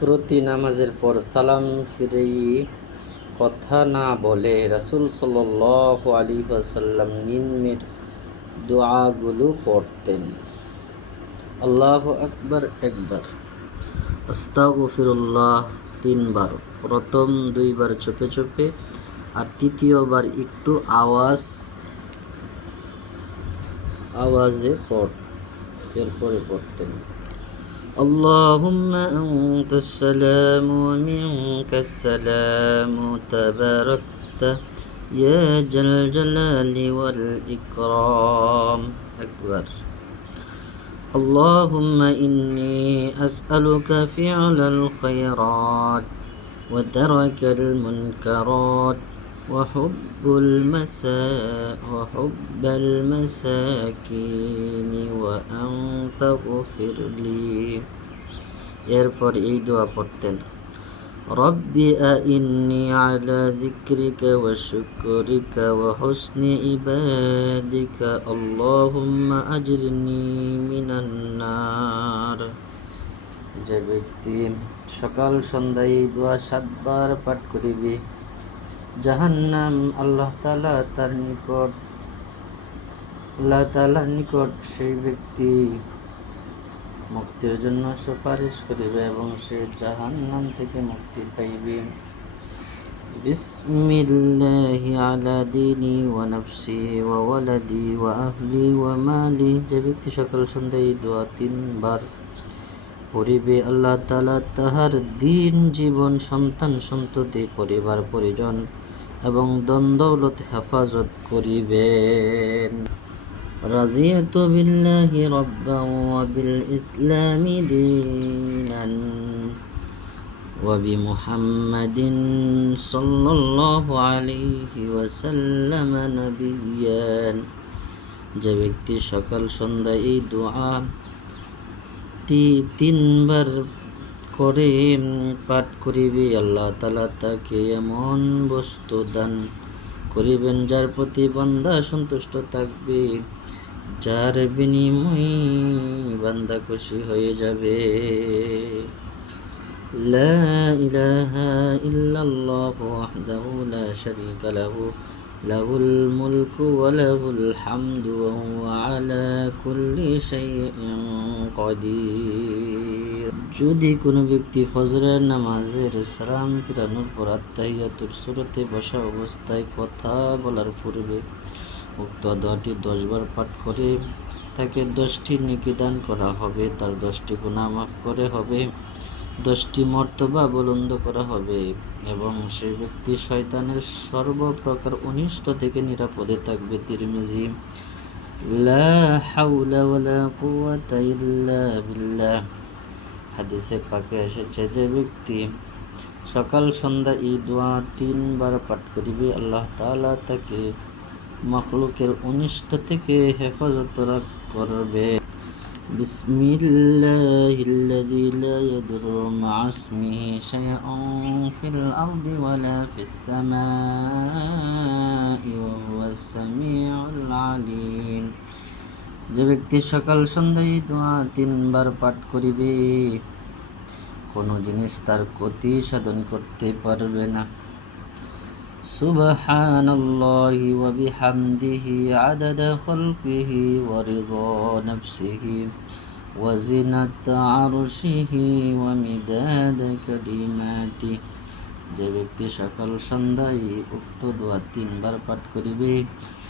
প্রতি নামাজের পর সালাম ফিরিয়ে কথা না বলে রাসূল সাল্লাল্লাহু আলাইহি ওয়াসাল্লাম নিম্নের দোয়াগুলো পড়তেন। আল্লাহু আকবার একবার, আস্তাগফিরুল্লাহ তিনবার, প্রথম দুইবার চুপে চুপে আর তৃতীয়বার একটু আওয়াজে এরপরে পড়তেন। اللهم أنت السلام ومنك السلام تباركت يا ذا الجلال والإكرام أكبر. اللهم إني أسألك فعل الخيرات وترك المنكرات وحب المساكين وأن تغفر لي. এরপর এই দোয়া পড়তেন, রব্বি আইন্নি আলা যিকরিকা ওয়া শুকরিকা ওয়া হুসনি ইবাদিকা আল্লাহুম্মা আজরিনি মিনান নার। যে ব্যক্তি সকাল সন্ধ্যায় এই দোয়া 7 বার পাঠ করিবে, জাহান্নাম আল্লাহ তাআলার নিকট সেই ব্যক্তি মুক্তির জন্য সুপারিশ করিবে এবং সে জাহান্নাম থেকে মুক্তি পাইবে। বিসমিল্লাহি আলা দীনি ওয়া নাফসি ওয়া ওয়ালাদি ওয়া আহলি ওয়া মালি। যে ব্যক্তি সকাল সন্ধ্যায় এই দোয়া 3 বার পড়িবে, আল্লাহ তাআলা তাহার দিন, জীবন, সন্তান সন্ততি, পরিবার পরিজন এবং ধন দৌলত হেফাজত করিবেন। রাজিয়াতু বিল্লাহি রাব্বান ওয়া বিল ইসলামি দীনান ওয়া বিমুহাম্মাদিন সাল্লাল্লাহু আলাইহি ওয়াসাল্লাম নাবিয়্যান। যে ব্যক্তি সকাল সন্ধ্যা এই দোয়া 3 বার করে পাঠ করিবে, আল্লাহ তাআলা তাকে এমন বস্তু দান করিবেন যার প্রতি বান্দা সন্তুষ্ট থাকবে, যার বিনিময়ে বান্দা খুশি হয়ে যাবে। লা ইলাহা ইল্লাল্লাহু ওয়াহদাহু লা শারীকা লাহু লাহুল মুলকু ওয়া লাহুল হামদু ওয়া হুয়া আলা কুল্লি শাইইন কাদির। যদি কোনো ব্যক্তি ফজরের নামাজের সালাম ফিরানোর পর আত্তাহিয়াতুর সূরাতে বসা অবস্থায় কথা বলার পূর্বে উক্ত দোয়াটি 10 বার পাঠ করে, তাকে 10টি নেকি দান করা হবে, তার 10টি গুনাহ মাফ করে হবে, 10টি মর্তবা বুলন্দ করা হবে এবং সেই ব্যক্তি শয়তানের সর্বপ্রকার অনিষ্ট থেকে নিরাপদে থাকবে। তিরমিজি। লা হাওলা ওয়ালা কুওয়াতা ইল্লা বিল্লাহ। হাদিসে পাকে এসেছে, যে ব্যক্তি সকাল সন্ধ্যা এই দোয়া 3 বার পাঠ করিবে, আল্লাহ তাআলা তাকে মাখলুকের অনিষ্ট থেকে হেফাজত করবে। বিসমিল্লাহিল্লাযী লা ইয়াদুররু মা'a ইসমিহি শাইউন ফিল আরদি ওয়ালা ফিস সামাই ওয়া হুয়াস সামিউল আলীম। যে ব্যক্তি সকাল সন্ধ্যায় দোয়া 3 বার পাঠ করিবে, কোনো জিনিস তার ক্ষতি সাধন করতে পারবে না। সুবহানাল্লাহি ওয়া বিহামদিহি আদাদা খালকিহি ওয়া রিদা নাফসিহি ওয়া জিনাতা আরশিহি ওয়া মিদাদা কালিমাতিহি। যে ব্যক্তি সকাল সন্ধ্যায় উক্ত দোয়া 3 বার পাঠ করিবে,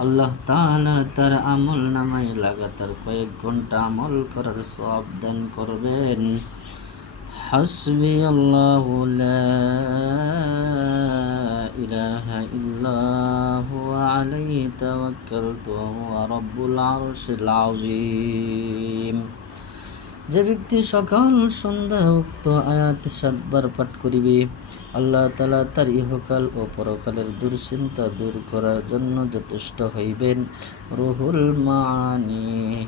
আল্লাহ তাআলা তার আমল নামায় লাগাতার কয়েক ঘন্টা আমল করার সওয়াব দান করবেন। হাসবি আল্লাহু লা ইলাহা ইল্লা হুয়া আলাইহি তাওয়াক্কালতু ওয়া হুয়া রাব্বুল আরশিল আযীম। যে ব্যক্তি সকাল সন্ধ্যা উক্ত আয়াত 7 বার পাঠ করিবে, আল্লাহ তাআলা তার ইহকাল ও পরকালের দুশ্চিন্তা দূর করার জন্য যথেষ্ট হইবেন। রুহুল মাআনি।